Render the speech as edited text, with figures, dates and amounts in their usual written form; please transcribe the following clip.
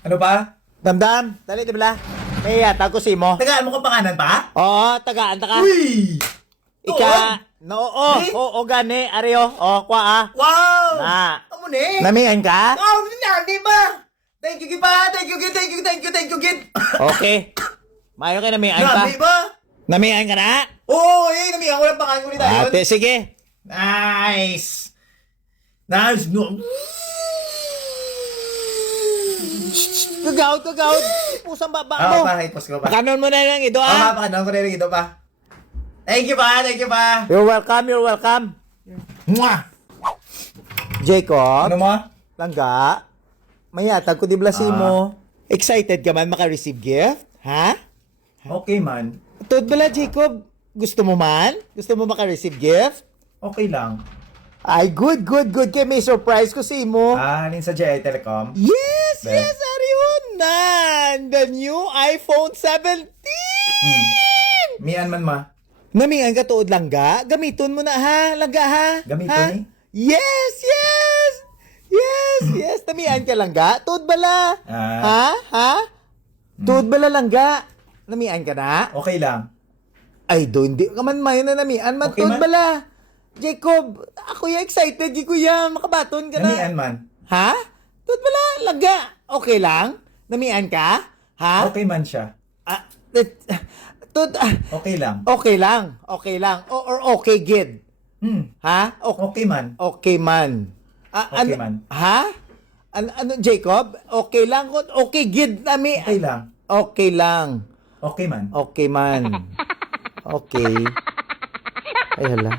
Ano pa? Damdam, dali di bala. May yata ko si mo. Tagaan mo kang panganan pa? Oo, tagaan ka. Uy! Ika, no, oo, gani, areo, kwa Wow! Na. Amo ni? Namihan ka? Oh, hindi ba? Thank you, Giba. Thank you, Gid. Thank you, Gid. Okay. Mayo ka namihan ka? Grabe ba? Namihan ka na? Oo, namihan ko lang pangalan ko ni tayo. Ate, sige. Nice! Nice! No. Kagawad. Pusang baba mo. Pakipos ko pa. Pakanon mo na lang ito, Pakanoon ko na rin ito pa. Thank you pa. You're welcome. Mwah! Jacob, Ano mo? langga, mayatag ko di blasi mo. Excited ka man maka-receive gift? Ha? Okay man. Tod bala, Jacob? Gusto mo man? Gusto mo maka-receive gift? Okay lang. Ay, good. Kaya may surprise ko si mo. Alin sa JI Telecom? Yes, Be. Arion na! The new iPhone 17! Mian man ma. Namihan ka tuod langga? Gamiton mo na ha, langga ha? Gamiton ha? ni? Yes! Namihan ka langga? Tuod bala? Ha? Tuod bala langga? Namihan ka na? Okay lang. Ay, do, hindi ka man mayo na namihan man. Okay Tuod man. bala? Jacob, ako ya excited, di kuya, makabaton ka na. Namian man. Ha? Tuod bala, langga? Okay lang? Namihan ka? Ha? Okay man siya. Tuod, Okay lang. okay lang. Or okay, gid. Ha? Okay man. Okay man. Okay man. Ha? Ano, Jacob? Okay lang? Okay, gid nami. Okay lang. Okay lang. Okay man. Okay man. Okay. Ay, hala.